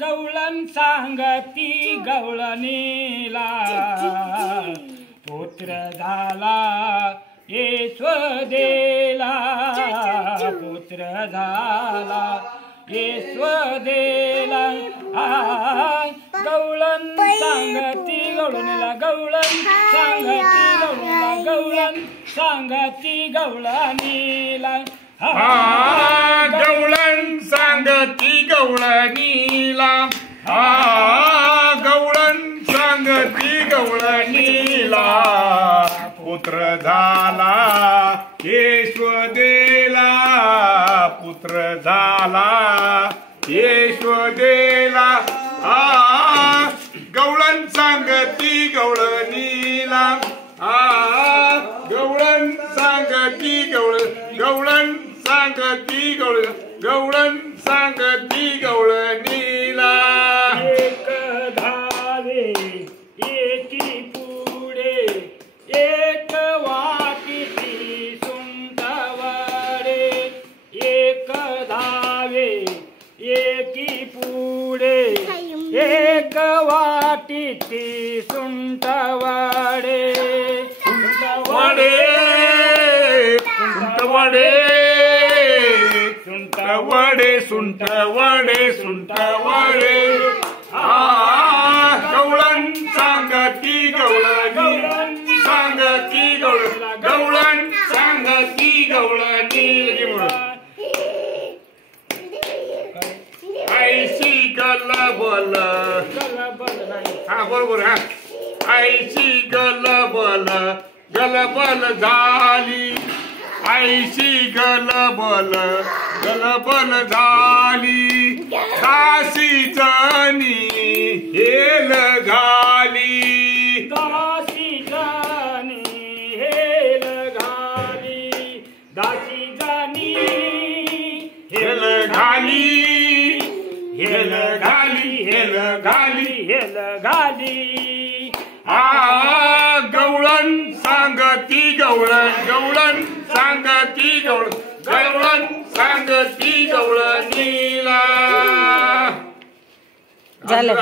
गवळण सांगती गवळणीला पुत्र झाला यशोदेला पुत्र झाला यशोदेला गवळण सांगती गवळणीला गवळण सांगती गवळणीला गवळण सांगती गवळणीला गवळण सांगती गवळणीला गवळण सांगती गवळणीला पुत्र झाला यशोदेला पुत्र झाला यशोदेला गवळण सांगती गवळणीला गवळण सांगती गवळण सांगती गवळण सांगती गवळणीला एक धावे एकी पुढे एक वाटी सुंटवाडे एक धावे एकी पुढे एक वाटी सुंटवाडे सुंटवाडे सुंटवाडे सुंटवाडे सुंटवाडे गवळण सांगती गवळणी सांगती गवळण सांगती गवळणी आईची गलबल हा बरोबर हा आईची गलबल गलबल झाली आईची गलबल गलबल झाली दासी जणी हेल घाली दासी जणी हेल घाली दासी जणी हेल घाली हेल घाली हेल घाली हेल घाली गवळण सांगती गवळण गवळण सांगती गवळण सांगती गवळणीला झालं.